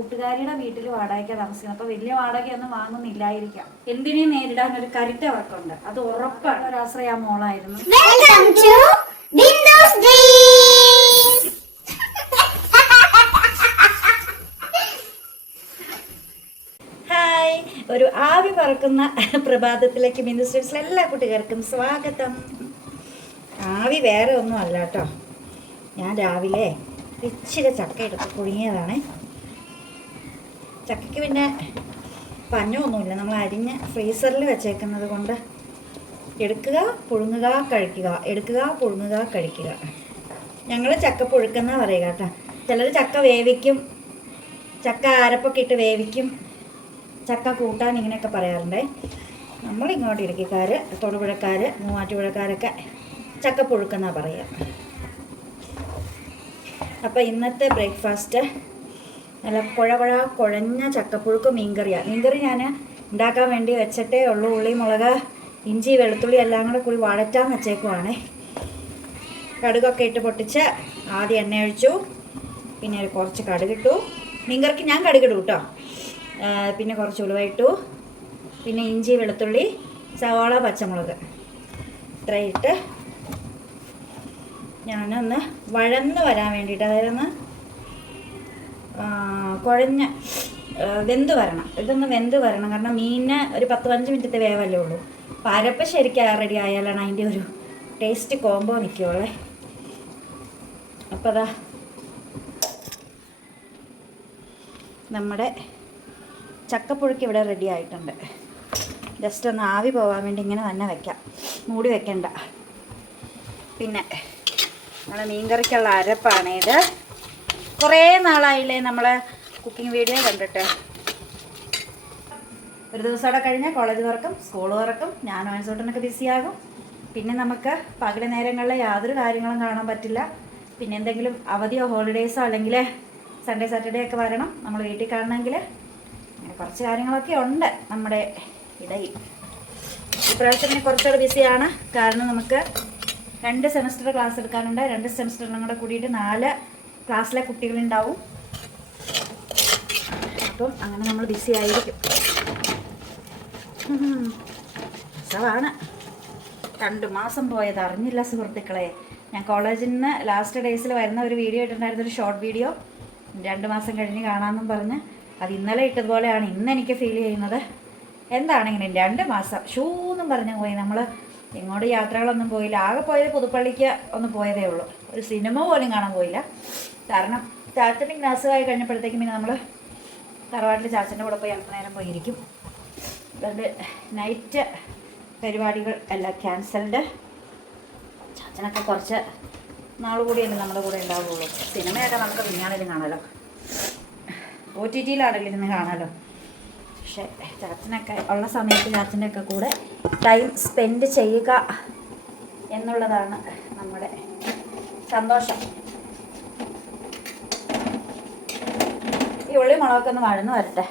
കൂട്ടുകാരിയുടെ വീട്ടിൽ വാടകയ്ക്ക് താമസിക്കുന്നത്. അപ്പോൾ വലിയ വാടകയൊന്നും വാങ്ങുന്നില്ലായിരിക്കാം. എന്തിനേയും നേരിടാൻ ഒരു കരുത്ത് അവർക്കുണ്ട്, അത് ഉറപ്പാണ്. ഒരാശ്രയ മോളായിരുന്നു. ഹായ്, ഒരു ആവി പറക്കുന്ന പ്രഭാതത്തിലേക്ക് ബിന്ദു സ്റ്റുഡിയോസിലെ എല്ലാ കുട്ടികൾക്കും സ്വാഗതം. ആവി വേറെ ഒന്നും അല്ല കേട്ടോ, ഞാൻ രാവിലെ ഇച്ചിരി ചക്ക എടുത്ത് പുഴുങ്ങിയതാണ്. ചക്കയ്ക്ക് പിന്നെ പഞ്ഞമൊന്നുമില്ല, നമ്മൾ അരിഞ്ഞ് ഫ്രീസറിൽ വെച്ചേക്കുന്നത് കൊണ്ട് എടുക്കുക, പുഴുങ്ങുക, കഴിക്കുക, എടുക്കുക, പുഴുങ്ങുക, കഴിക്കുക. ഞങ്ങൾ ചക്ക പുഴുക്കുന്ന പറയുക കേട്ടോ. ചിലർ ചക്ക വേവിക്കും, ചക്ക അരപ്പൊക്കെ ഇട്ട് വേവിക്കും, ചക്ക കൂട്ടാൻ ഇങ്ങനെയൊക്കെ പറയാറുണ്ട്. നമ്മളിങ്ങോട്ട് ഇടുക്കിക്കാർ, തൊടുപുഴക്കാർ, മൂവാറ്റുപുഴക്കാരൊക്കെ ചക്ക പുഴുക്കുന്ന പറയുക. അപ്പോൾ ഇന്നത്തെ ബ്രേക്ക്ഫാസ്റ്റ് നല്ല കുഴഞ്ഞ ചക്കപ്പുഴുക്ക് മീൻകറിയാണ്. മീൻകറി ഞാൻ ഉണ്ടാക്കാൻ വേണ്ടി വെച്ചിട്ടേ ഉള്ളൂ. ഉള്ളി, മുളക്, ഇഞ്ചി, വെളുത്തുള്ളി എല്ലാം കൂടി വഴറ്റാൻ വെച്ചേക്കുവാണേ. കടുകൊക്കെ ഇട്ട് പൊട്ടിച്ച് ആദ്യം എണ്ണ ഒഴിച്ചു, പിന്നെ കുറച്ച് കടുകിട്ടു. മീൻകറിക്ക് ഞാൻ കടുകിടും കേട്ടോ. പിന്നെ കുറച്ച് ഉലുവ ഇട്ടു, പിന്നെ ഇഞ്ചി, വെളുത്തുള്ളി, സവാള, പച്ചമുളക് ഇത്രയിട്ട് ഞാനൊന്ന് വഴന്ന് വരാൻ വേണ്ടിയിട്ട്, അതായത് ഒന്ന് കുഴഞ്ഞ് വെന്ത് വരണം. ഇതൊന്ന് വെന്ത് വരണം, കാരണം മീനിന് ഒരു 10-15 മിനിറ്റത്തെ വേവല്ലേ ഉള്ളൂ. അപ്പോൾ അരപ്പ് ശരിക്കും റെഡി ആയാലാണ് അതിൻ്റെ ഒരു ടേസ്റ്റ് കോംബോ നിൽക്കുള്ളേ. അപ്പോൾ അതാ നമ്മുടെ ചക്കപ്പുഴുക്ക് ഇവിടെ റെഡി ആയിട്ടുണ്ട്. ജസ്റ്റ് ഒന്ന് ആവി പോകാൻ വേണ്ടി ഇങ്ങനെ തന്നെ വയ്ക്കാം, മൂടി വെക്കണ്ട. പിന്നെ നമ്മളെ മീൻകറിക്കുള്ള അരപ്പാണ് ഇത്. കുറേ നാളായില്ലേ നമ്മൾ കുക്കിംഗ് വീഡിയോ കണ്ടിട്ട്. ഒരു ദിവസം അവിടെ കഴിഞ്ഞാൽ കോളേജ് തുറക്കും, സ്കൂൾ തുറക്കും, ഞാൻ ഓൺസോട്ടനൊക്കെ ബിസിയാകും. പിന്നെ നമുക്ക് പകൽ നേരങ്ങളിൽ യാതൊരു കാര്യങ്ങളും കാണാൻ പറ്റില്ല. പിന്നെ എന്തെങ്കിലും അവധിയോ ഹോളിഡേയ്സോ അല്ലെങ്കിൽ സൺഡേ സാറ്റർഡേ ഒക്കെ വരണം നമ്മൾ വീട്ടിൽ കാണണമെങ്കിൽ. അങ്ങനെ കുറച്ച് കാര്യങ്ങളൊക്കെ ഉണ്ട് നമ്മുടെ ഇടയിൽ. ഇപ്രാവശ്യം പിന്നെ കുറച്ചുകൂടെ ബിസിയാണ്, കാരണം നമുക്ക് 2 സെമസ്റ്റർ ക്ലാസ് എടുക്കാനുണ്ട്. 2 സെമസ്റ്ററിനും കൂടെ കൂടിയിട്ട് 4 ക്ലാസ്സിലെ കുട്ടികളുണ്ടാവും. അപ്പം അങ്ങനെ നമ്മൾ ബിസി ആയിരിക്കും. രസമാണ്. 2 മാസം പോയത് അറിഞ്ഞില്ല സുഹൃത്തുക്കളെ. ഞാൻ കോളേജിൽ നിന്ന് ലാസ്റ്റ് ഡേയ്സിൽ വരുന്ന ഒരു വീഡിയോ ഇട്ടിട്ടുണ്ടായിരുന്നൊരു ഷോർട്ട് വീഡിയോ, 2 മാസം കഴിഞ്ഞ് കാണാമെന്നും പറഞ്ഞ് അത് ഇന്നലെ ഇട്ടതുപോലെയാണ് ഇന്ന് എനിക്ക് ഫീൽ ചെയ്യുന്നത്. എന്താണെങ്കിലും 2 മാസം ഷൂന്നും പറഞ്ഞ് പോയി. നമ്മൾ എങ്ങോട്ട് യാത്രകളൊന്നും പോയില്ല. ആകെ പോയത് പുതുപ്പള്ളിക്ക് ഒന്ന് പോയതേ ഉള്ളൂ. ഒരു സിനിമ പോലും കാണാൻ പോയില്ല. കാരണം ചാച്ചൻ്റെ ഗ്ലാസ്സായി കഴിഞ്ഞപ്പോഴത്തേക്കും പിന്നെ നമ്മൾ തറവാട്ടിൽ ചാച്ചൻ്റെ കൂടെ പോയി അല്പനേരം പോയിരിക്കും. അതുകൊണ്ട് നൈറ്റ് പരിപാടികൾ എല്ലാം ക്യാൻസൽഡ്. ചാച്ചനൊക്കെ കുറച്ച് നാൾ കൂടിയല്ലേ നമ്മുടെ കൂടെ ഉണ്ടാവുകയുള്ളൂ. സിനിമയൊക്കെ നമുക്ക് പിന്നാണെങ്കിലും കാണാമല്ലോ, OTT-ലാണെങ്കിലും ഇരുന്ന് കാണാമല്ലോ. പക്ഷേ ചാച്ചനൊക്കെ ഉള്ള സമയത്ത് ചാച്ചൻ്റെ ഒക്കെ കൂടെ ടൈം സ്പെൻഡ് ചെയ്യുക എന്നുള്ളതാണ് നമ്മുടെ സന്തോഷം. ഈ ഉള്ളി മുളകൊക്കെ ഒന്ന് വഴന്ന് വരട്ടെ.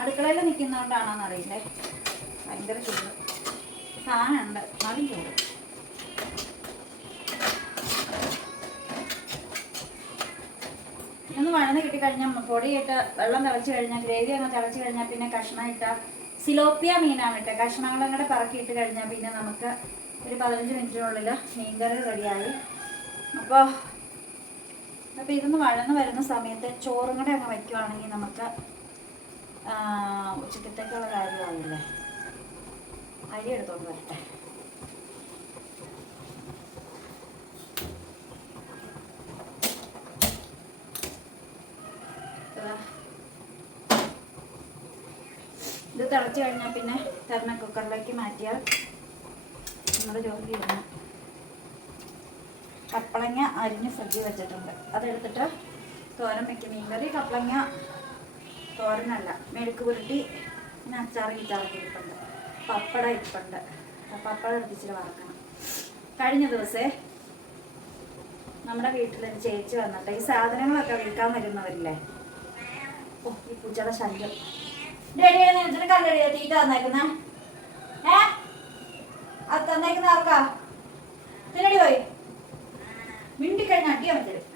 അടുക്കളയിൽ നിൽക്കുന്നതുകൊണ്ടാണോന്ന് അറിയില്ലേ, ഭയങ്കര ചൂട്. സാധനമുണ്ട് അതും ചൂട്. ഒന്ന് വഴന്ന് കിട്ടിക്കഴിഞ്ഞാൽ പൊടിയിട്ട് വെള്ളം തിളച്ച് കഴിഞ്ഞാൽ, ഗ്രേവി അങ്ങ് തിളച്ച് കഴിഞ്ഞാൽ പിന്നെ കഷ്ണം ഇട്ട സിലോപ്പിയ മീനാണ് ഇട്ട് കഷ്ണങ്ങളും കൂടെ പറക്കിയിട്ട് കഴിഞ്ഞാൽ പിന്നെ നമുക്ക് ഒരു 15 മിനിറ്റിനുള്ളിൽ മീൻകറി റെഡിയായി. അപ്പോൾ ഇതൊന്ന് വഴന്ന് വരുന്ന സമയത്ത് ചോറും കൂടെ അങ്ങ് വയ്ക്കുവാണെങ്കിൽ നമുക്ക് ഉച്ചക്കത്തേക്കുള്ള കാര്യമാവില്ലേ. അരി എടുത്തോണ്ട് വരട്ടെ. ഇത് തിളച്ച് കഴിഞ്ഞാൽ പിന്നെ കറിനെ കുക്കറിലേക്ക് മാറ്റിയാൽ നമ്മുടെ ജോലി ചെയ്യുന്നു. കപ്പളങ്ങ അരിഞ്ഞ് ഫ്രിഡ്ജിൽ വെച്ചിട്ടുണ്ട്, അതെടുത്തിട്ട് തോരൻ വയ്ക്കും. മീൻകറി കപ്പളങ്ങ തോരനല്ല, മെഴുക്ക് പുരട്ടി, പിന്നെ അച്ചാറ് ഇരിപ്പുണ്ട്, പപ്പടം ഇരിപ്പുണ്ട്. പപ്പടം എടുത്തിച്ചിട്ട് വറക്കണം. കഴിഞ്ഞ ദിവസേ നമ്മുടെ വീട്ടിലൊരു ചേച്ചി വന്നിട്ട് ഈ സാധനങ്ങളൊക്കെ വിൽക്കാൻ വരുന്നവരില്ലേ, ഓ ഈ പൂച്ചയുടെ ശല്യം. കണ്ടടിയോ തീറ്റ തന്നേക്കുന്ന അത് തന്നേക്കുന്ന ആർക്കാ? തിന്നടി പോയി മിണ്ടിക്കഴിഞ്ഞ അടിയാൻ പറ്റരുത്.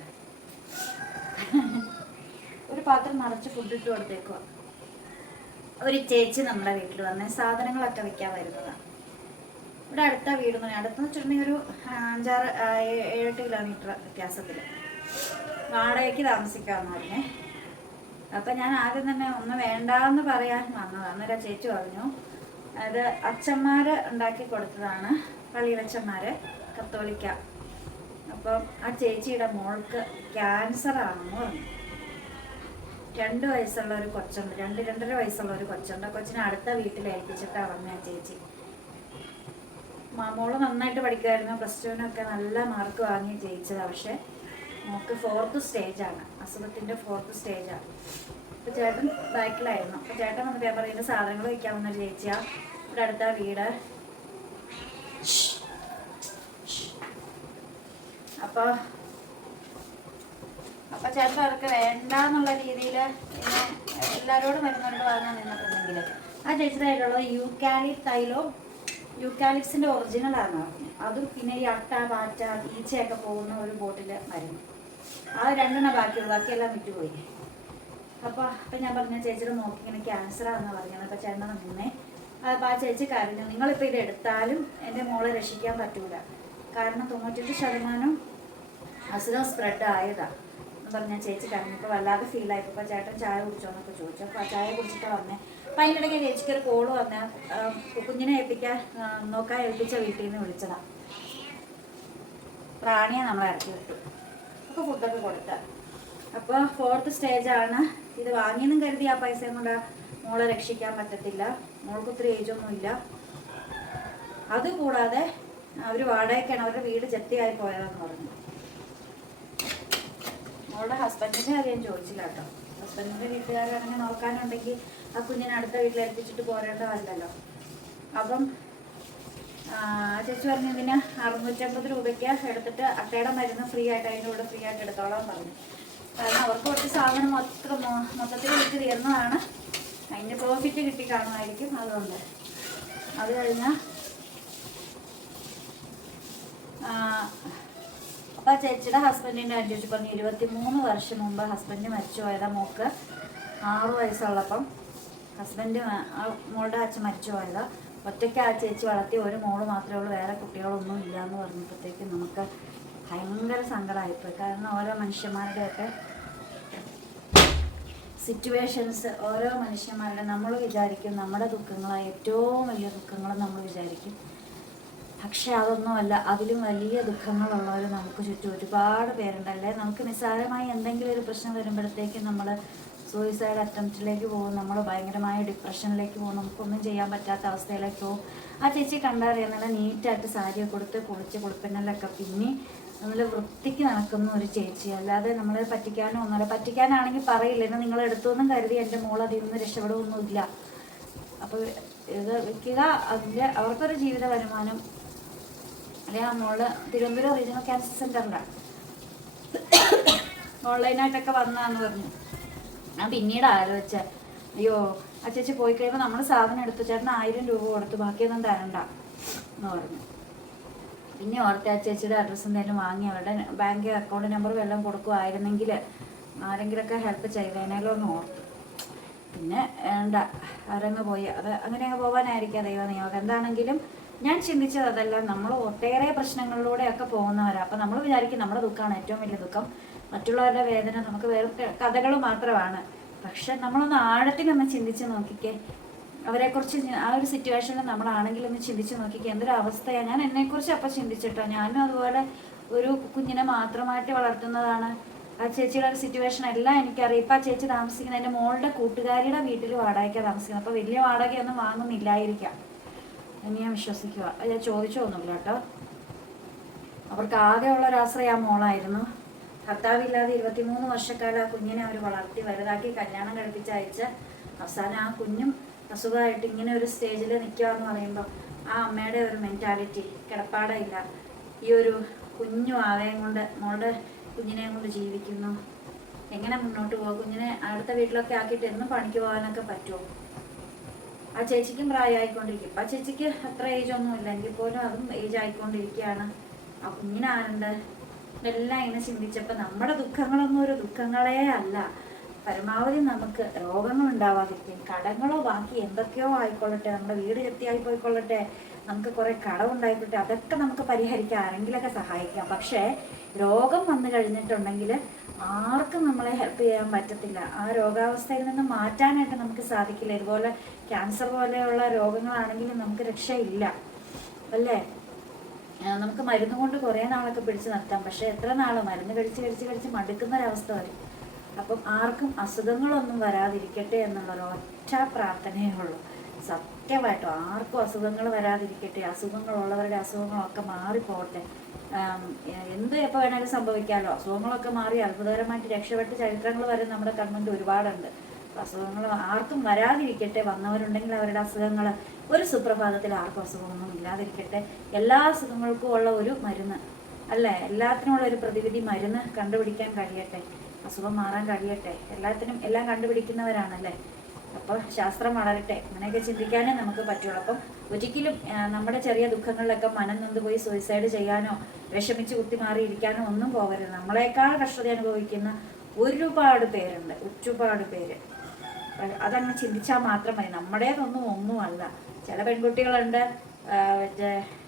നിറച്ച് ഫുഡ് ഇട്ട് കൊടുത്തേക്കുക. ഒരു ചേച്ചി നമ്മുടെ വീട്ടിൽ വന്ന് സാധനങ്ങളൊക്കെ വെക്കാൻ വരുന്നതാണ്. ഇവിടെ അടുത്ത വീട് അടുത്തെന്ന് വെച്ചിട്ടുണ്ടെങ്കിൽ ഒരു 5-7 കിലോമീറ്റർ വ്യത്യാസത്തിൽ വാടകയ്ക്ക് താമസിക്കാമെന്ന് പറഞ്ഞേ. അപ്പം ഞാൻ ആദ്യം തന്നെ ഒന്ന് വേണ്ടാന്ന് പറയാൻ വന്നതാണ്. അന്നേരം ചേച്ചി പറഞ്ഞു അത് അച്ഛന്മാർ ഉണ്ടാക്കി കൊടുത്തതാണ്, പള്ളിയിലച്ഛന്മാർ, കത്തോലിക്ക. അപ്പം ആ ചേച്ചിയുടെ മോൾക്ക് ക്യാൻസറാണെന്ന് പറഞ്ഞു. 2 വയസ്സുള്ള ഒരു കൊച്ചുണ്ട്, 2-2.5 വയസ്സുള്ള ഒരു കൊച്ചുണ്ട്. കൊച്ചിനെ അടുത്ത വീട്ടിൽ ഏൽപ്പിച്ചിട്ടാണ് വന്ന ആ ചേച്ചി. മോള് നന്നായിട്ട് പഠിക്കുമായിരുന്നു, +2-നൊക്കെ നല്ല മാർക്ക് വാങ്ങി ജയിച്ചതാണ്. പക്ഷേ മോൾക്ക് 4th സ്റ്റേജാണ്, അസുഖത്തിൻ്റെ 4th സ്റ്റേജാണ്. അപ്പോൾ ചേട്ടൻ ബാക്കിലായിരുന്നു. അപ്പോൾ ചേട്ടൻ വന്ന് പേപ്പർ ചെയ്യുന്ന സാധനങ്ങൾ വയ്ക്കാവുന്ന ഒരു ചേച്ചിയാണ് ഇവിടെ അടുത്ത വീട്. അപ്പോൾ ചേട്ടൻ അവർക്ക് വേണ്ടാന്നുള്ള രീതിയിൽ പിന്നെ എല്ലാവരോടും വരുന്നവരോട് വാങ്ങാൻ നിന്നിട്ടുണ്ടെങ്കിൽ ആ ചേച്ചിയുടെ യൂക്കാലിപ്സ് തൈലവും യൂക്കാലിപ്സിൻ്റെ ഒറിജിനലാണെന്ന് പറഞ്ഞു. അതും പിന്നെ ഈ അട്ട, പാറ്റ, ഈച്ചയൊക്കെ പോകുന്ന ഒരു ബോട്ടിൽ മരുന്ന്. ആ 2 ബാക്കിയുള്ളൂ, ബാക്കിയെല്ലാം വിറ്റുപോയി. അപ്പം ഞാൻ പറഞ്ഞ ചേച്ചിയുടെ മോക്ക് ഇങ്ങനെ ക്യാൻസറാണെന്ന് പറഞ്ഞത്. അപ്പോൾ ചേട്ടൻ നിന്നേ. അപ്പോൾ ആ ചേച്ചി കരഞ്ഞു, നിങ്ങളിപ്പോൾ ഇത് എടുത്താലും എൻ്റെ മോളെ രക്ഷിക്കാൻ പറ്റൂല, കാരണം 98% അസുഖം സ്പ്രെഡ് ആയതാണ് എന്ന് പറഞ്ഞാൽ ചേച്ചി കരഞ്ഞപ്പോൾ വല്ലാതെ ഫീലായി. ഇപ്പോൾ ചേട്ടൻ ചായ കുടിച്ചോന്നൊക്കെ ചോദിച്ചു. അപ്പോൾ ആ ചായ കുടിച്ചിട്ട് വന്നേ. അപ്പം അതിൻ്റെ ഇടയ്ക്ക് ചേച്ചിക്ക് ഒരു കോള് വന്ന കുഞ്ഞിനെ നോക്കാൻ ഏൽപ്പിച്ച വീട്ടിൽ നിന്ന് വിളിച്ചതാണ്. പ്രാണിയെ നമ്മൾ ഇറക്കി വിട്ടു. അപ്പോൾ ഫുഡൊക്കെ കൊടുത്ത. അപ്പോൾ 4th സ്റ്റേജാണ്. ഇത് വാങ്ങിയെന്നും കരുതി ആ പൈസയും കൊണ്ട് മോളെ രക്ഷിക്കാൻ പറ്റത്തില്ല. മോൾക്ക് ഒത്തിരി ഏജൊന്നുമില്ല. അതുകൂടാതെ അവർ വാടകയ്ക്കാണ്, അവരുടെ വീട് ജപ്തിയായി പോയതെന്ന് പറഞ്ഞു. മോളുടെ ഹസ്ബൻഡിൻ്റെ കാര്യം ചോദിച്ചില്ല കേട്ടോ. ഹസ്ബൻഡിൻ്റെ വീട്ടുകാരങ്ങനെ നോക്കാനുണ്ടെങ്കിൽ ആ കുഞ്ഞിനെ അടുത്ത വീട്ടിൽ ഏൽപ്പിച്ചിട്ട് പോരേണ്ടതല്ലല്ലോ. അപ്പം ചേച്ചി പറഞ്ഞു ഇതിന് 650 രൂപയ്ക്ക് എടുത്തിട്ട് അട്ടയുടെ മരുന്ന് ഫ്രീ ആയിട്ട് അതിൻ്റെ കൂടെ ഫ്രീ ആയിട്ട് എടുത്തോളാൻ പറഞ്ഞു. കാരണം അവർക്ക് കുറച്ച് സാധനം മൊത്തത്തിൽ വിറ്റ് തീർന്നതാണ്, അതിൻ്റെ പ്രോഫിറ്റ് കിട്ടി കാണുമായിരിക്കും. അതുകൊണ്ട് അത് കഴിഞ്ഞാൽ അപ്പോൾ ആ ചേച്ചിയുടെ ഹസ്ബൻഡിൻ്റെ അനുസരിച്ച് പറഞ്ഞു 23 വർഷം മുമ്പ് ഹസ്ബൻഡ് മരിച്ചു പോയതാ. മോൾക്ക് 6 വയസ്സുള്ളപ്പം ഹസ്ബൻഡ് മോളുടെ അച്ഛൻ മരിച്ചു പോയതാ. ഒറ്റയ്ക്ക് ആ ചേച്ചി വളർത്തി, ഒരു മോള് മാത്രമേ ഉള്ളൂ, വേറെ കുട്ടികളൊന്നും ഇല്ല എന്ന് പറഞ്ഞപ്പോഴത്തേക്കും നമുക്ക് ഭയങ്കര സങ്കടമായിപ്പോയി. കാരണം ഓരോ മനുഷ്യന്മാരുടെയൊക്കെ സിറ്റുവേഷൻസ്, ഓരോ മനുഷ്യന്മാരുടെ നമ്മൾ വിചാരിക്കും നമ്മുടെ ദുഃഖങ്ങളാണ് ഏറ്റവും വലിയ ദുഃഖങ്ങൾ നമ്മൾ വിചാരിക്കും. പക്ഷെ അതൊന്നുമല്ല, അതിലും വലിയ ദുഃഖങ്ങളുള്ളവർ നമുക്ക് ചുറ്റും ഒരുപാട് പേരുണ്ടല്ലേ. നമുക്ക് നിസ്സാരമായി എന്തെങ്കിലും ഒരു പ്രശ്നം വരുമ്പോഴത്തേക്കും നമ്മൾ സൂയിസൈഡ് അറ്റംപ്റ്റിലേക്ക് പോകും, നമ്മൾ ഭയങ്കരമായ ഡിപ്രഷനിലേക്ക് പോകും, നമുക്കൊന്നും ചെയ്യാൻ പറ്റാത്ത അവസ്ഥയിലേക്ക് പോകും. ആ ചേച്ചി കണ്ടറിയുന്നില്ല, നീറ്റായിട്ട് സാരിയൊക്കെ കൊടുത്ത് കുളിച്ച് കുളിപ്പിന്നലൊക്കെ പിന്നെ നല്ല വൃത്തിക്ക് നടക്കുന്ന ഒരു ചേച്ചി. അല്ലാതെ നമ്മൾ പറ്റിക്കാനോ ഒന്നുമില്ല. പറ്റിക്കാനാണെങ്കിൽ പറയില്ല, എന്നാൽ നിങ്ങൾ എടുത്തോന്നും കരുതി എൻ്റെ മോൾ അതിൽ നിന്ന് രക്ഷപ്പെടുകയൊന്നുമില്ല. അപ്പോൾ ഇത് വിൽക്കുക, അതിൻ്റെ അവർക്കൊരു ജീവിത വരുമാനം. അല്ലെങ്കിൽ ആ മോള് തിരുവനന്തപുരം റീജിയണൽ ക്യാൻസർ സെൻ്ററിലാണ് ഓൺലൈനായിട്ടൊക്കെ വന്നാന്ന് പറഞ്ഞു. ഞാൻ പിന്നീട് ആലോചിച്ച, അയ്യോ ആ ചേച്ചി പോയി കഴിയുമ്പോൾ നമ്മൾ സാധനം എടുത്തു, ചേട്ടന് 1000 രൂപ കൊടുത്തു, ബാക്കിയൊന്നും തരണ്ട എന്ന് പറഞ്ഞു. പിന്നെ ഓർത്ത് ആ ചേച്ചിയുടെ അഡ്രസ്സ് എന്തെങ്കിലും വാങ്ങി അവരുടെ ബാങ്ക് അക്കൗണ്ട് നമ്പർ വല്ലതും കൊടുക്കുമായിരുന്നെങ്കിൽ ആരെങ്കിലുമൊക്കെ ഹെൽപ്പ് ചെയ്തേനേലോ എന്ന് ഓർത്തു. പിന്നെ വേണ്ട, അവരങ്ങ് പോയി. അത് അങ്ങനെ അങ്ങ് പോകാനായിരിക്കാം ദൈവ നിയോഗം. എന്താണെങ്കിലും ഞാൻ ചിന്തിച്ചത് അതല്ല, നമ്മൾ ഒട്ടേറെ പ്രശ്നങ്ങളിലൂടെയൊക്കെ പോകുന്നവരാണ്. അപ്പം നമ്മൾ വിചാരിക്കും നമ്മുടെ ദുഃഖമാണ് ഏറ്റവും വലിയ ദുഃഖം, മറ്റുള്ളവരുടെ വേദന നമുക്ക് വേറെ കഥകൾ മാത്രമാണ്. പക്ഷെ നമ്മളൊന്ന് ആഴത്തിലൊന്ന് ചിന്തിച്ച് നോക്കിക്കേ, അവരെക്കുറിച്ച് ആ ഒരു സിറ്റുവേഷനിൽ നമ്മളാണെങ്കിലൊന്ന് ചിന്തിച്ച് നോക്കിക്കേ എന്തൊരു അവസ്ഥയാണ്. ഞാൻ എന്നെക്കുറിച്ച് അപ്പം ചിന്തിച്ചിട്ടോ, ഞാനും അതുപോലെ ഒരു കുഞ്ഞിനെ മാത്രമായിട്ട് വളർത്തുന്നതാണ്. ആ ചേച്ചിയുടെ ഒരു സിറ്റുവേഷൻ എല്ലാം എനിക്കറിയാം. ഇപ്പം ആ ചേച്ചി താമസിക്കുന്നത് എൻ്റെ മോളുടെ കൂട്ടുകാരിയുടെ വീട്ടിൽ വാടകയ്ക്കാണ് താമസിക്കുന്നത്. അപ്പോൾ വലിയ വാടകയൊന്നും വാങ്ങുന്നില്ലായിരിക്കാം എന്ന് ഞാൻ വിശ്വസിക്കുക. ഞാൻ ചോദിച്ചൊന്നുമില്ല കേട്ടോ. അവർക്ക് ആകെയുള്ള ഒരാശ്രയം ആ മോളായിരുന്നു. ഭർത്താവില്ലാതെ 23 വർഷക്കാലം ആ കുഞ്ഞിനെ അവർ വളർത്തി വലുതാക്കി കല്യാണം കഴിപ്പിച്ച് അയച്ച് അവസാനം ആ കുഞ്ഞും അസുഖമായിട്ട് ഇങ്ങനെ ഒരു സ്റ്റേജിൽ നിൽക്കുക എന്ന് പറയുമ്പോൾ ആ അമ്മയുടെ ഒരു മെൻറ്റാലിറ്റി കിടപ്പാടയില്ല. ഈ ഒരു കുഞ്ഞു ആവയും കൊണ്ട് മോളുടെ കുഞ്ഞിനെയും കൊണ്ട് ജീവിക്കുന്നു, എങ്ങനെ മുന്നോട്ട് പോകും? കുഞ്ഞിനെ അടുത്ത വീട്ടിലൊക്കെ ആക്കിയിട്ട് എന്നും പണിക്ക് പോകാനൊക്കെ പറ്റുമോ? ആ ചേച്ചിക്കും പ്രായമായിക്കൊണ്ടിരിക്കും. ആ ചേച്ചിക്ക് അത്ര ഏജൊന്നുമില്ല, എങ്കിൽ പോലും അതും ഏജ് ആയിക്കൊണ്ടിരിക്കുകയാണ്. ആ കുഞ്ഞിനാരുണ്ട്? ഇതെല്ലാം ഇങ്ങനെ ചിന്തിച്ചപ്പോൾ നമ്മുടെ ദുഃഖങ്ങളൊന്നും ഒരു ദുഃഖങ്ങളേ അല്ല. പരമാവധി നമുക്ക് രോഗങ്ങൾ ഉണ്ടാവാതിരിക്കും. കടങ്ങളോ ബാക്കി എന്തൊക്കെയോ ആയിക്കൊള്ളട്ടെ, നമ്മുടെ വീട് ജപ്തിയായി പോയിക്കൊള്ളട്ടെ, നമുക്ക് കുറേ കടമുണ്ടായിക്കോട്ടെ, അതൊക്കെ നമുക്ക് പരിഹരിക്കാം, ആരെങ്കിലൊക്കെ സഹായിക്കാം. പക്ഷേ രോഗം വന്നു കഴിഞ്ഞിട്ടുണ്ടെങ്കിൽ ആർക്കും നമ്മളെ ഹെൽപ്പ് ചെയ്യാൻ പറ്റത്തില്ല. ആ രോഗാവസ്ഥയിൽ നിന്ന് മാറ്റാനായിട്ട് നമുക്ക് സാധിക്കില്ല. ഇതുപോലെ ക്യാൻസർ പോലെയുള്ള രോഗങ്ങളാണെങ്കിലും നമുക്ക് രക്ഷയില്ല അല്ലേ. നമുക്ക് മരുന്ന് കൊണ്ട് കുറേ നാളൊക്കെ പിടിച്ചു നിർത്താം, പക്ഷേ എത്ര നാൾ മരുന്ന് കഴിച്ച് മടുക്കുന്നൊരവസ്ഥ വരും. അപ്പം ആർക്കും അസുഖങ്ങളൊന്നും വരാതിരിക്കട്ടെ എന്നുള്ളൊരൊറ്റ പ്രാർത്ഥനയേ ഉള്ളൂ. സത്യമായിട്ടും ആർക്കും അസുഖങ്ങൾ വരാതിരിക്കട്ടെ, അസുഖങ്ങളുള്ളവരുടെ അസുഖങ്ങളൊക്കെ മാറിപ്പോട്ടെ. എന്ത് എപ്പോൾ വേണേലും സംഭവിക്കാമല്ലോ. അസുഖങ്ങളൊക്കെ മാറി അത്ഭുതകരമായിട്ട് രക്ഷപ്പെട്ട ചരിത്രങ്ങൾ വരെ നമ്മുടെ കൺമുന്നിൽ ഒരുപാടുണ്ട്. അസുഖങ്ങൾ ആർക്കും വരാതിരിക്കട്ടെ. വന്നവരുണ്ടെങ്കിൽ അവരുടെ അസുഖങ്ങൾ ഒരു സുപ്രഭാതത്തിൽ ആർക്കും അസുഖമൊന്നും ഇല്ലാതിരിക്കട്ടെ. എല്ലാ അസുഖങ്ങൾക്കും ഉള്ള ഒരു മരുന്ന് അല്ലേ, എല്ലാത്തിനുമുള്ള ഒരു പ്രതിവിധി മരുന്ന് കണ്ടുപിടിക്കാൻ കഴിയട്ടെ, അസുഖം മാറാൻ കഴിയട്ടെ. എല്ലാത്തിനും എല്ലാം കണ്ടുപിടിക്കുന്നവരാണല്ലേ. അപ്പോൾ ശാസ്ത്രം വളരട്ടെ, അങ്ങനെയൊക്കെ ചിന്തിക്കാനേ നമുക്ക് പറ്റുള്ളൂ. അപ്പം ഒരിക്കലും നമ്മുടെ ചെറിയ ദുഃഖങ്ങളിലൊക്കെ മനം നൊന്ത് പോയി സൂയിസൈഡ് ചെയ്യാനോ വിഷമിച്ച് കുത്തിമാറിയിരിക്കാനോ ഒന്നും പോകരുത്. നമ്മളെക്കാൾ കഷ്ടത അനുഭവിക്കുന്ന ഒരുപാട് പേരുണ്ട്, ഒരുപാട് പേര്. അതങ്ങ് ചിന്തിച്ചാൽ മാത്രം മതി. ഒന്നുമല്ല. ചില പെൺകുട്ടികളുണ്ട്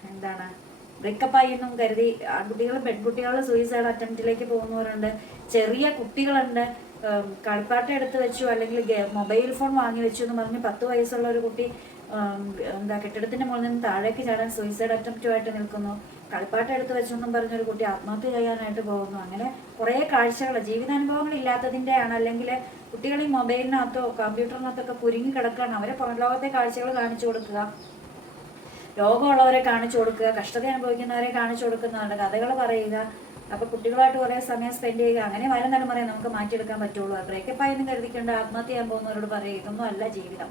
എന്താണ് ബ്രേക്കപ്പായി എന്നും കരുതി ആൺകുട്ടികളും പെൺകുട്ടികളും സൂയിസൈഡ് അറ്റംപ്റ്റിലേക്ക് പോകുന്നവരുണ്ട്. ചെറിയ കുട്ടികളുണ്ട്, കളിപ്പാട്ടം എടുത്ത് വെച്ചു അല്ലെങ്കിൽ മൊബൈൽ ഫോൺ വാങ്ങി വെച്ചു എന്ന് പറഞ്ഞ് 10 വയസ്സുള്ള ഒരു കുട്ടി കെട്ടിടത്തിന്റെ മുകളിൽ നിന്ന് താഴേക്ക് ചാടാൻ സൂയിസൈഡ് അറ്റംപ്റ്റുമായിട്ട് നിൽക്കുന്നു. കളിപ്പാട്ടം എടുത്ത് വെച്ചെന്നും പറഞ്ഞൊരു കുട്ടി ആത്മഹത്യ ചെയ്യാനായിട്ട് പോകുന്നു. അങ്ങനെ കുറേ കാഴ്ചകൾ, ജീവിതാനുഭവങ്ങൾ ഇല്ലാത്തതിൻ്റെയാണ്. അല്ലെങ്കിൽ കുട്ടികൾ ഈ മൊബൈലിനകത്തോ കമ്പ്യൂട്ടറിനകത്തൊക്കെ കുരുങ്ങി കിടക്കുകയാണ്. അവരെ പുറം ലോകത്തെ കാഴ്ചകൾ കാണിച്ചു കൊടുക്കുക, രോഗമുള്ളവരെ കാണിച്ചു കൊടുക്കുക, കഷ്ടത അനുഭവിക്കുന്നവരെ കാണിച്ചു കൊടുക്കുന്നവരുടെ കഥകൾ പറയുക. അപ്പോൾ കുട്ടികളായിട്ട് കുറേ സമയം സ്പെൻഡ് ചെയ്യുക. അങ്ങനെ വരും തലമുറയെ നമുക്ക് മാറ്റിയെടുക്കാൻ പറ്റുള്ളൂ. ബ്രേക്കപ്പായെന്ന് കരുതിക്കൊണ്ട് ആത്മഹത്യ ചെയ്യാൻ പോകുന്നവരോട് പറയുക, ഇതൊന്നും അല്ല ജീവിതം.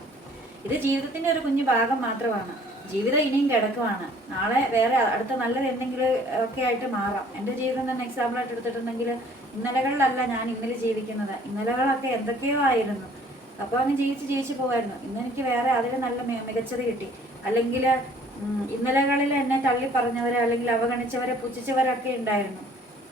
ഇത് ജീവിതത്തിന്റെ ഒരു കുഞ്ഞു ഭാഗം മാത്രമാണ്. ജീവിതം ഇനിയും കിടക്കുവാണ്. നാളെ വേറെ അടുത്ത നല്ലത് എന്തെങ്കിലും ഒക്കെ ആയിട്ട് മാറാം. എൻ്റെ ജീവിതം തന്നെ എക്സാമ്പിളായിട്ട് എടുത്തിട്ടുണ്ടെങ്കിൽ ഇന്നലകളിലല്ല ഞാൻ ഇന്നലെ ജീവിക്കുന്നത്. ഇന്നലകളൊക്കെ എന്തൊക്കെയോ ആയിരുന്നു. അപ്പോൾ അങ്ങ് ജീവിച്ച് പോകുമായിരുന്നു. ഇന്നെനിക്ക് വേറെ അതിൽ നല്ല മികച്ചത് കിട്ടി. അല്ലെങ്കിൽ ഇന്നലകളിൽ എന്നെ തള്ളി പറഞ്ഞവരെ അല്ലെങ്കിൽ അവഗണിച്ചവരെ പുച്ഛിച്ചവരൊക്കെ ഉണ്ടായിരുന്നു.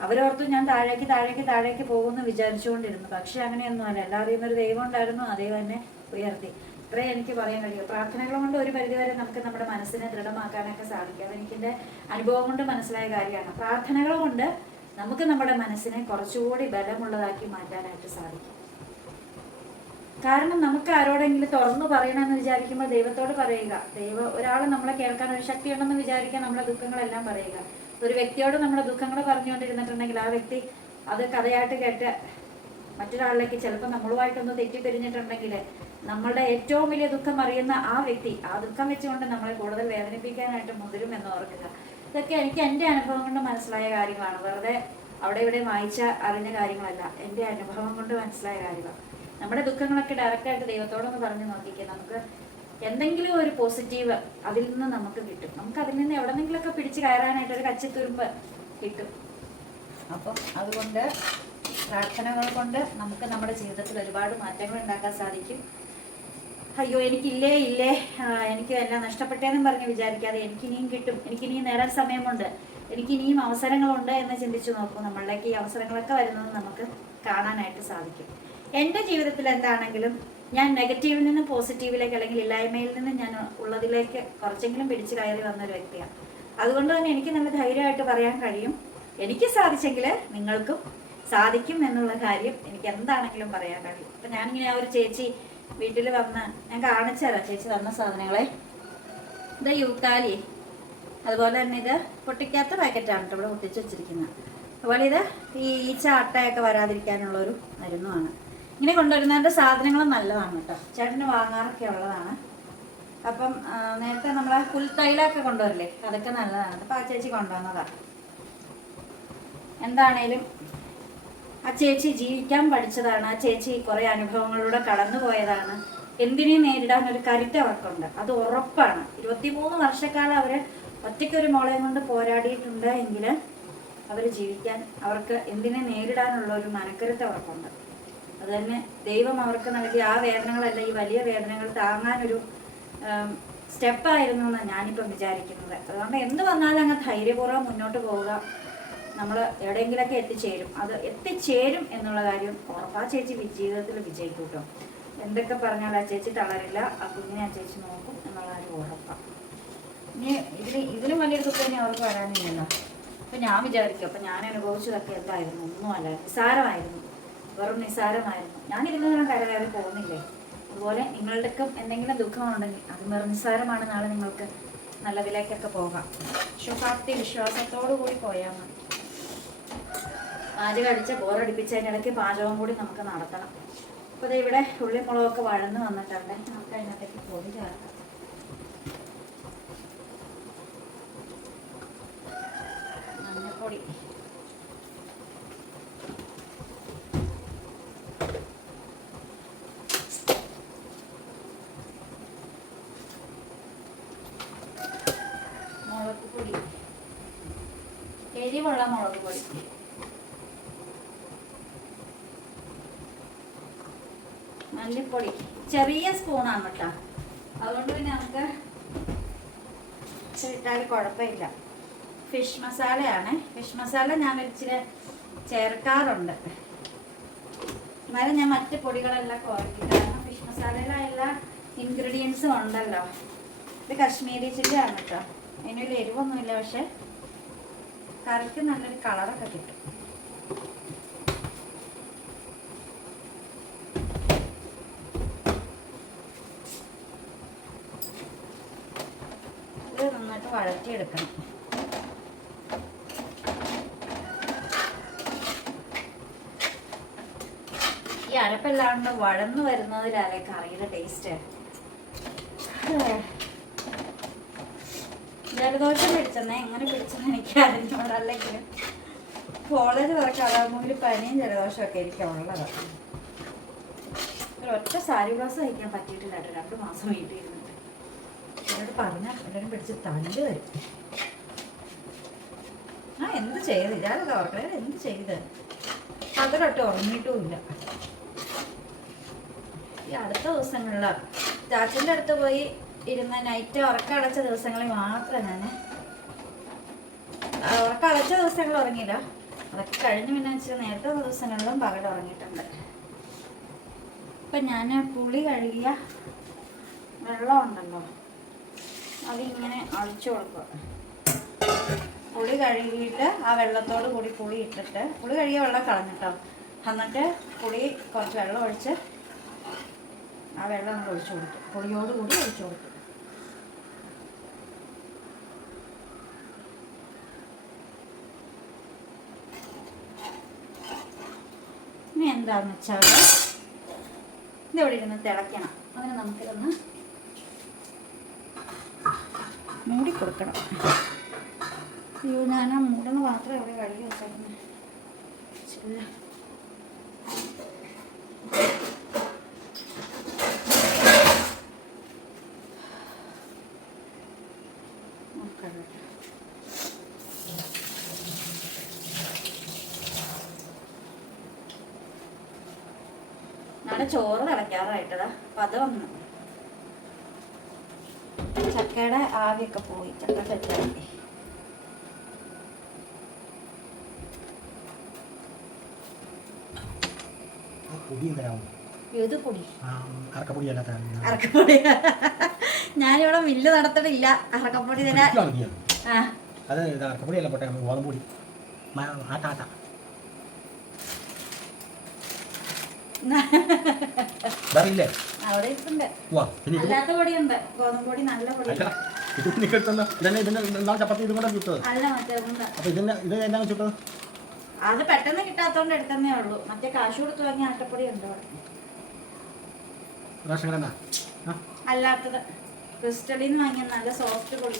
അവരോർത്തും ഞാൻ താഴേക്ക് പോകുമെന്ന് വിചാരിച്ചുകൊണ്ടിരുന്നു. പക്ഷെ അങ്ങനെയൊന്നുമല്ല. എല്ലാവരെയും ഒരു ദൈവം ഉണ്ടായിരുന്നു, ആ ദൈവം എന്നെ ഉയർത്തി. ഇത്രയും എനിക്ക് പറയാൻ കഴിയും. പ്രാർത്ഥനകൾ കൊണ്ട് ഒരു പരിധിവരെ നമുക്ക് നമ്മുടെ മനസ്സിനെ ദൃഢമാക്കാനൊക്കെ സാധിക്കും. അതെനിക്കെൻ്റെ അനുഭവം കൊണ്ട് മനസ്സിലായ കാര്യമാണ്. പ്രാർത്ഥനകൾ കൊണ്ട് നമുക്ക് നമ്മുടെ മനസ്സിനെ കുറച്ചുകൂടി ബലമുള്ളതാക്കി മാറ്റാനായിട്ട് സാധിക്കും. കാരണം നമുക്ക് ആരോടെങ്കിലും തുറന്നു പറയണമെന്ന് വിചാരിക്കുമ്പോൾ ദൈവത്തോട് പറയുക. ഒരാൾ നമ്മളെ കേൾക്കാൻ ഒരു ശക്തി ഉണ്ടെന്ന് വിചാരിക്കാൻ നമ്മളെ ദുഃഖങ്ങളെല്ലാം പറയുക. ഒരു വ്യക്തിയോട് നമ്മുടെ ദുഃഖങ്ങൾ പറഞ്ഞുകൊണ്ടിരുന്നിട്ടുണ്ടെങ്കിൽ ആ വ്യക്തി അത് കഥയായിട്ട് കേട്ട് മറ്റൊരാളിലേക്ക് ചിലപ്പോൾ നമ്മളുമായിട്ടൊന്ന് തെറ്റിപ്പിരിഞ്ഞിട്ടുണ്ടെങ്കിൽ നമ്മളുടെ ഏറ്റവും വലിയ ദുഃഖം അറിയുന്ന ആ വ്യക്തി ആ ദുഃഖം വെച്ചുകൊണ്ട് നമ്മളെ കൂടുതൽ വേദനിപ്പിക്കാനായിട്ട് മുതിരും എന്ന് ഓർക്കുക. ഇതൊക്കെ എനിക്ക് എൻ്റെ അനുഭവം കൊണ്ട് മനസ്സിലായ കാര്യങ്ങളാണ്. വെറുതെ അവിടെ ഇവിടെ വായിച്ച അറിഞ്ഞ കാര്യങ്ങളല്ല, എൻ്റെ അനുഭവം കൊണ്ട് മനസ്സിലായ കാര്യമാണ്. നമ്മുടെ ദുഃഖങ്ങളൊക്കെ ഡയറക്റ്റായിട്ട് ദൈവത്തോടൊന്ന് പറഞ്ഞു നോക്കിക്കുക. നമുക്ക് എന്തെങ്കിലും ഒരു പോസിറ്റീവ് അതിൽ നിന്ന് നമുക്ക് കിട്ടും. നമുക്ക് അതിൽ നിന്ന് എവിടെന്നെങ്കിലുമൊക്കെ പിടിച്ച് കയറാനായിട്ട് ഒരു കച്ചിത്തുരുമ്പ് കിട്ടും. അപ്പം അതുകൊണ്ട് പ്രാർത്ഥനകൾ കൊണ്ട് നമുക്ക് നമ്മുടെ ജീവിതത്തിൽ ഒരുപാട് മാറ്റങ്ങൾ ഉണ്ടാക്കാൻ സാധിക്കും. അയ്യോ എനിക്കില്ലേ എനിക്ക് എല്ലാം നഷ്ടപ്പെട്ടേന്നും പറഞ്ഞ് വിചാരിക്കാതെ എനിക്കിനിയും കിട്ടും, എനിക്കിനിയും നേടാൻ സമയമുണ്ട്, എനിക്കിനിയും അവസരങ്ങളുണ്ട് എന്ന് ചിന്തിച്ചു നോക്കൂ. നമ്മളിലേക്ക് ഈ അവസരങ്ങളൊക്കെ വരുന്നത് നമുക്ക് കാണാനായിട്ട് സാധിക്കും. എൻ്റെ ജീവിതത്തിൽ എന്താണെങ്കിലും ഞാൻ നെഗറ്റീവിൽ നിന്ന് പോസിറ്റീവിലേക്ക് അല്ലെങ്കിൽ ഇല്ലായ്മയിൽ നിന്ന് ഞാൻ ഉള്ളതിലേക്ക് കുറച്ചെങ്കിലും പിടിച്ചു കയറി വന്നൊരു വ്യക്തിയാണ്. അതുകൊണ്ട് തന്നെ എനിക്ക് നല്ല ധൈര്യമായിട്ട് പറയാൻ കഴിയും, എനിക്ക് സാധിച്ചെങ്കിൽ നിങ്ങൾക്കും സാധിക്കും എന്നുള്ള കാര്യം എനിക്ക് എന്താണെങ്കിലും പറയാൻ കഴിയും. അപ്പം ഞാനിങ്ങനെ ആ ഒരു ചേച്ചി വീട്ടിൽ വന്ന് ഞാൻ കാണിച്ചു തരാം ചേച്ചി തന്ന സാധനങ്ങളെ. ഇത് യൂക്കാലി, അതുപോലെ തന്നെ ഇത് പൊട്ടിക്കാത്ത പാക്കറ്റാണ് കേട്ടോ ഇവിടെ പൊട്ടിച്ച് വെച്ചിരിക്കുന്നത്. അതുപോലെ ഇത് ഈ ഈച്ച അട്ടയൊക്കെ വരാതിരിക്കാനുള്ളൊരു മരുന്നുമാണ്. ഇങ്ങനെ കൊണ്ടുവരുന്നതിൻ്റെ സാധനങ്ങളും നല്ലതാണ് കേട്ടോ, ചേട്ടന് വാങ്ങാറൊക്കെ ഉള്ളതാണ്. അപ്പം നേരത്തെ നമ്മളെ പുൽത്തൈലൊക്കെ കൊണ്ടുവരില്ലേ, അതൊക്കെ നല്ലതാണ്. അപ്പം ആ ചേച്ചി കൊണ്ടുവന്നതാണ്. എന്താണേലും ആ ചേച്ചി ജീവിക്കാൻ പഠിച്ചതാണ്. ആ ചേച്ചി കുറേ അനുഭവങ്ങളിലൂടെ കടന്നു പോയതാണ്. എന്തിനേയും നേരിടാൻ ഒരു കരുത്ത് അവർക്കുണ്ട്, അത് ഉറപ്പാണ്. 23 വർഷക്കാലം അവർ ഒറ്റയ്ക്കൊരു മോളെയും കൊണ്ട് പോരാടിയിട്ടുണ്ട് എങ്കിൽ അവർ ജീവിക്കാൻ, അവർക്ക് എന്തിനെ നേരിടാനുള്ള ഒരു മനക്കരുത്ത് അവർക്കുണ്ട്. അത് തന്നെ ദൈവം അവർക്ക് നൽകിയ ആ വേദനകളല്ല, ഈ വലിയ വേദനകൾ താങ്ങാനൊരു സ്റ്റെപ്പായിരുന്നു എന്നാണ് ഞാനിപ്പം വിചാരിക്കുന്നത്. അതുകൊണ്ട് എന്ത് വന്നാലും അങ്ങ് ധൈര്യപൂർവ്വം മുന്നോട്ട് പോവുക. നമ്മൾ എവിടെയെങ്കിലൊക്കെ എത്തിച്ചേരും. അത് എത്തിച്ചേരും എന്നുള്ള കാര്യം ഉറപ്പാ. ചേച്ചി ജീവിതത്തിൽ വിജയിക്കും കേട്ടോ. എന്തൊക്കെ പറഞ്ഞാൽ ആ ചേച്ചി തളരില്ല. ആ കുഞ്ഞിനെ ആ ചേച്ചി നോക്കും എന്നുള്ള കാര്യം ഉറപ്പാണ്. ഇനി ഇതിലും വലിയൊരു ദുഃഖം ഇനി അവർക്ക് വരാനില്ലല്ലോ. അപ്പം ഞാൻ വിചാരിക്കും, അപ്പം ഞാൻ അനുഭവിച്ചതൊക്കെ എന്തായിരുന്നു? ഒന്നുമല്ല, നിസ്സാരമായിരുന്നു, വെറും നിസ്സാരമായിരുന്നു. ഞാനിരുന്നതിനും കരകയറി പോകുന്നില്ലേ? അതുപോലെ നിങ്ങളുടെയൊക്കെ എന്തെങ്കിലും ദുഃഖമുണ്ടെങ്കിൽ അത് വെറും നിസ്സാരമാണ്. നാളെ നിങ്ങൾക്ക് നല്ലതിലേക്കൊക്കെ പോകാം. ശുഭാപ്തി വിശ്വാസത്തോടു കൂടി പോയാൽ മതി. പാചകം അടിച്ച് ബോറടിപ്പിച്ചതിനിടയ്ക്ക് പാചകം കൂടി നമുക്ക് നടത്തണം. അപ്പോൾ ഇത് ഇവിടെ ഉള്ളിമുളകൊക്കെ വഴന്ന് വന്നിട്ടുണ്ട്. നമുക്ക് അതിനകത്തേക്ക് പൊടി ചേർക്കാം. മഞ്ഞപ്പൊടി, മുളക് പൊടി, എരിവുള്ള മുളക് പൊടി, മല്ലിപ്പൊടി ചെറിയ സ്പൂണാണ് കേട്ടോ. അതുകൊണ്ട് പിന്നെ നമുക്ക് ഇട്ടാൽ കുഴപ്പമില്ല. ഫിഷ് മസാലയാണ്. ഫിഷ് മസാല ഞാൻ ഇച്ചിരി ചേർക്കാറുണ്ട്. എന്നാലും ഞാൻ മറ്റ് പൊടികളെല്ലാം കുറയ്ക്കും. കാരണം ഫിഷ് മസാലയിലെ എല്ലാ ഇൻഗ്രീഡിയൻസും ഉണ്ടല്ലോ. ഇത് കശ്മീരി ചില്ലിയാണ് കേട്ടോ. അതിനൊരു എരിവൊന്നുമില്ല, പക്ഷെ കറിക്ക് നല്ലൊരു കളറൊക്കെ കിട്ടും. ഇത് നന്നായിട്ട് വഴറ്റിയെടുക്കണം. ഈ അരപ്പെല്ലാണ്ട് വഴന്നു വരുന്നതിലല്ലേ കറിയുടെ ടേസ്റ്റ്. ജലദോഷം പിടിച്ചെന്നേ, എങ്ങനെ പിടിച്ചെന്ന് എനിക്ക് അറിഞ്ഞോട്. അല്ലെങ്കിൽ കോളേജ് തുറക്കാതാകുമ്പോൾ പനിയും ജലദോഷമൊക്കെ എനിക്കുള്ളത്. ഒറ്റ സാരി ബ്ലൗസ് തയ്ക്കാൻ പറ്റിയിട്ടില്ല കേട്ടോ. 2 മാസം വീട്ടിൽ ഇരുന്നിട്ട്. എന്നോട് പറഞ്ഞാൽ എല്ലാവരും പിടിച്ച് തല്ല് വരും. എന്ത് ചെയ്ത് ഞാനത് ഓർക്കണേ, എന്ത് ചെയ്ത് അതിലൊട്ട് ഉറങ്ങിയിട്ടുമില്ല. ഈ അടുത്ത ദിവസങ്ങളിൽ ചാച്ചൻ്റെ അടുത്ത് പോയി ഇരുന്ന് നൈറ്റ് ഉറക്കടച്ച ദിവസങ്ങളിൽ മാത്രം ഞാൻ ഉറക്കടച്ച ദിവസങ്ങൾ ഉറങ്ങിയില്ല. അതൊക്കെ കഴിഞ്ഞ് പിന്നെ വെച്ചാൽ നേരത്തെ ദിവസങ്ങളിലും പകൽ ഉറങ്ങിയിട്ടുണ്ട്. ഇപ്പം ഞാൻ പുളി കഴുകിയ വെള്ളം ഉണ്ടല്ലോ, അതിങ്ങനെ ഒഴിച്ചു കൊടുക്കുക. പുളി കഴുകിയിട്ട് ആ വെള്ളത്തോട് കൂടി പുളി ഇട്ടിട്ട്, പുളി കഴുകിയ വെള്ളം കളഞ്ഞിട്ടോ, എന്നിട്ട് പുളി കുറച്ച് വെള്ളം ഒഴിച്ച് ആ വെള്ളം നമ്മൾ ഒഴിച്ചു കൊടുത്തു. പുളിയോട് കൂടി ഒഴിച്ചു കൊടുത്തു. ഇനി എന്താണെന്ന് വെച്ചാൽ ഇതെവിടെ ഇരുന്ന് തിളയ്ക്കണം. അതിന് നമുക്കിതൊന്ന് മൂടി കൊടുക്കണം. അയ്യോ, ഞാൻ ആ മൂടുന്ന പാത്രം എവിടെ കഴുകി വെച്ചേക്കുന്നത്. ഞങ്ങളുടെ ചോറ് തിളയ്ക്കാറായിട്ടതാ. അപ്പം അത് വന്നു. ചക്കയുടെ ആവിയൊക്കെ പോയി. ചക്ക സെറ്റായി. ഏത് പൊടി? അറക്കപ്പൊടി. ഞാനിവിടെ മില്ല് നടത്തണില്ല. അറക്കപ്പൊടി തന്നെ. അവിടെ ഇപ്പുണ്ട്. അല്ലാത്ത പൊടിയുണ്ട്. ഗോതമ്പ് പൊടി നല്ല പൊടി. അത് പെട്ടെന്ന് കിട്ടാത്തോണ്ട് എടുത്തന്നേ ഉള്ളൂ. മറ്റേ കാശ് കൊടുത്ത് വാങ്ങിയ ആട്ടപ്പൊടി ഉണ്ട് അവിടെ. അല്ലാത്തത് ക്രിസ്റ്റലിന്ന് വാങ്ങിയ നല്ല സോഫ്റ്റ് പൊടി.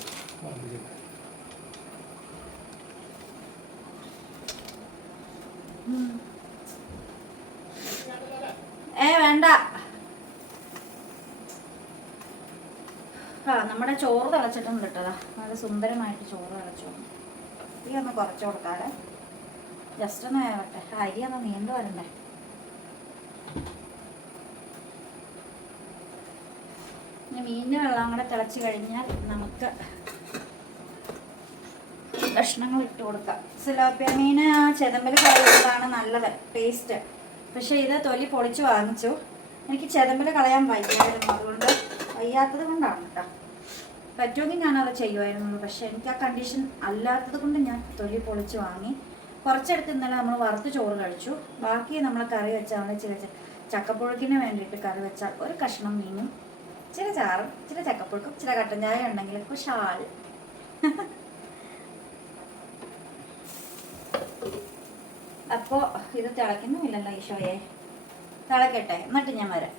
വേണ്ട. നമ്മുടെ ചോറ് തിളച്ചിട്ടും കിട്ടതാ. നല്ല സുന്ദരമായിട്ട് ചോറ് തിളച്ചു. ഈ ഒന്ന് കുറച്ച് കൊടുക്കാതെ ജസ്റ്റ് ഒന്ന് വേവട്ടെ. അരി ഒന്ന് നീണ്ടു വരണ്ടേ. ഇനി മീനിൻ്റെ വെള്ളം കൂടെ തിളച്ച് കഴിഞ്ഞാൽ നമുക്ക് കഷ്ണങ്ങൾ ഇട്ട് കൊടുക്കാം. സിലോപ്പിയ മീൻ ചെതമ്പൽ കളയുന്നതാണ് നല്ലത്, ടേസ്റ്റ്. പക്ഷേ ഇത് തൊലി പൊളിച്ച് വാങ്ങിച്ചു. എനിക്ക് ചെതമ്പൽ കളയാൻ വയ്യായിരുന്നു, അതുകൊണ്ട് വയ്യാത്തത് കൊണ്ടാണ് കേട്ടോ. പറ്റുമെങ്കിൽ ഞാനത് ചെയ്യുമായിരുന്നു, പക്ഷേ എനിക്ക് ആ കണ്ടീഷൻ അല്ലാത്തത് കൊണ്ട് ഞാൻ തൊലി പൊളിച്ച് വാങ്ങി. കുറച്ചെടുത്ത് ഇന്നലെ നമ്മൾ വറുത്ത് ചോറ് കഴിച്ചു. ബാക്കി നമ്മൾ കറി വെച്ചാൽ ചില ചക്കപ്പുഴുക്കിന് വേണ്ടിയിട്ട് കറി വെച്ചാൽ ഒരു കഷ്ണം മീനും ചില ചാറും ചില ചക്കപ്പുഴുക്കും ചില കട്ടൻ ചായ ഉണ്ടെങ്കിൽ കുശാൽ. അപ്പോൾ ഇത് തിളയ്ക്കുന്നുമില്ലല്ലോ ഈശോയെ, തിളക്കട്ടെ എന്നിട്ട് ഞാൻ വരാം.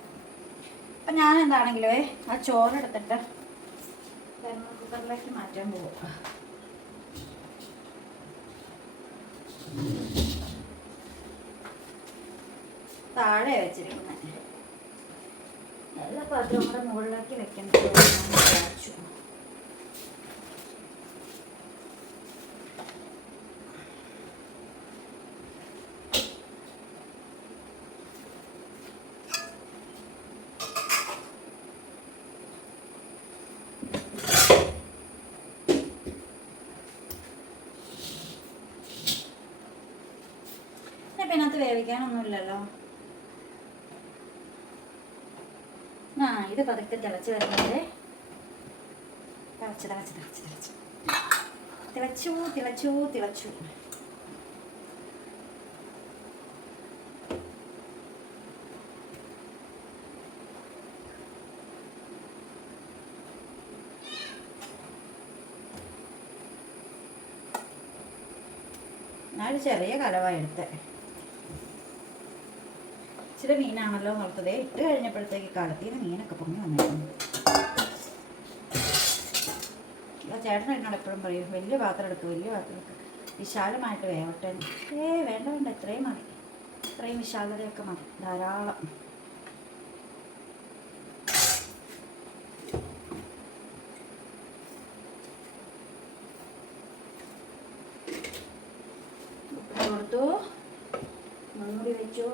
അപ്പം ഞാൻ എന്താണെങ്കിലേ ആ ചോറെടുത്തിട്ട് കുക്കറിലേക്ക് മാറ്റാൻ പോകും. താഴെ വെച്ചിരിക്കുന്നത് എല്ലാ പാത്രവും കൂടെ മുകളിലേക്ക് വെക്കേണ്ടത് വിചാരിച്ചു. പിന്നെ അത് വേവിക്കാനൊന്നുമില്ലല്ലോ. ഇത് പതുക്കെ തിളച്ച് വരുന്നത്. തിളച്ചു തിളച്ചു തിളച്ചു തിളച്ചു തിളച്ചു തിളച്ചു തിളച്ചു. ഞാനൊരു ചെറിയ കലവായി എടുത്തേ. ഇച്ചിരി മീനാണല്ലോ നോർത്തതേ. ഇട്ട് കഴിഞ്ഞപ്പോഴത്തേക്ക് കാലത്തിന് മീനൊക്കെ പൊങ്ങി വന്നിരുന്നു. ചേട്ടൻ എന്നോട് എപ്പോഴും പറയും വലിയ പാത്രം എടുക്കും, വലിയ പാത്രം എടുക്കും, വിശാലമായിട്ട് വേവട്ടെ. വേണ്ട വേണ്ട, ഇത്രയും മതി, ഇത്രയും വിശാലതയൊക്കെ മതി, ധാരാളം. കൊടുത്തു, മൂടി വെച്ചു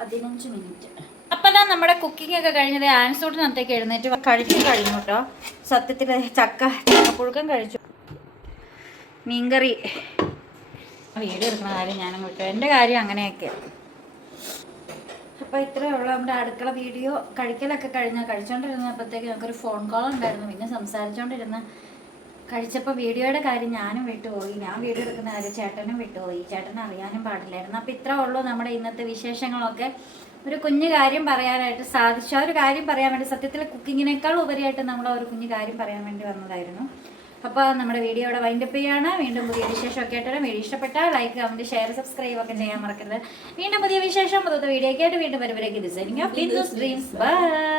15 മിനിറ്റ്. അപ്പം തന്നെ നമ്മുടെ കുക്കിംഗ് ഒക്കെ കഴിഞ്ഞത്. ആൻസൂട്ടിനകത്തേക്ക് എഴുന്നേറ്റ് കഴിച്ചു കഴിഞ്ഞു കേട്ടോ. സത്യത്തിൽ ചക്കപ്പുഴുക്കം കഴിച്ചു. മീൻകറി വീഡിയോ എടുക്കുന്ന കാര്യം ഞാനും വിട്ടു, എൻ്റെ കാര്യം അങ്ങനെയൊക്കെ. അപ്പോൾ ഇത്രയേ ഉള്ളൂ നമ്മുടെ അടുക്കള വീഡിയോ. കഴിക്കലൊക്കെ കഴിച്ചുകൊണ്ടിരുന്നപ്പോഴത്തേക്ക് ഞങ്ങൾക്കൊരു ഫോൺ കോൾ ഉണ്ടായിരുന്നു. പിന്നെ സംസാരിച്ചുകൊണ്ടിരുന്ന് കഴിച്ചപ്പോൾ വീഡിയോയുടെ കാര്യം ഞാനും വിട്ടുപോയി, ഞാൻ വീഡിയോ എടുക്കുന്ന കാര്യം ചേട്ടനും വിട്ടുപോയി. ചേട്ടനെ അറിയാനും പാടില്ലായിരുന്നു. അപ്പോൾ ഇത്രേ ഉള്ളൂ നമ്മുടെ ഇന്നത്തെ വിശേഷങ്ങളൊക്കെ. ഒരു കുഞ്ഞു കാര്യം പറയാനായിട്ട് സാധിച്ചു. ആ ഒരു കാര്യം പറയാൻ വേണ്ടി, സത്യത്തിൽ കുക്കിങ്ങിനേക്കാൾ ഉപരിയായിട്ട് നമ്മൾ ഒരു കുഞ്ഞു കാര്യം പറയാൻ വേണ്ടി വന്നതായിരുന്നു. അപ്പോൾ നമ്മുടെ വീഡിയോയുടെ വൈൻഡപ്പ് ചെയ്യാണ്. വീണ്ടും പുതിയ വിശേഷമൊക്കെ ആയിട്ട് വീഡിയോ ഇഷ്ടപ്പെട്ടാൽ ലൈക്ക്, കമൻറ്റ്, ഷെയർ, സബ്സ്ക്രൈബ് ഒക്കെ ചെയ്യാൻ മറക്കരുത്. വീണ്ടും പുതിയ വിശേഷം പുതിയ വീഡിയോ ഒക്കെ ആയിട്ട് വീണ്ടും വരുമ്പോഴേക്ക് designing of Bindu's dreams. By.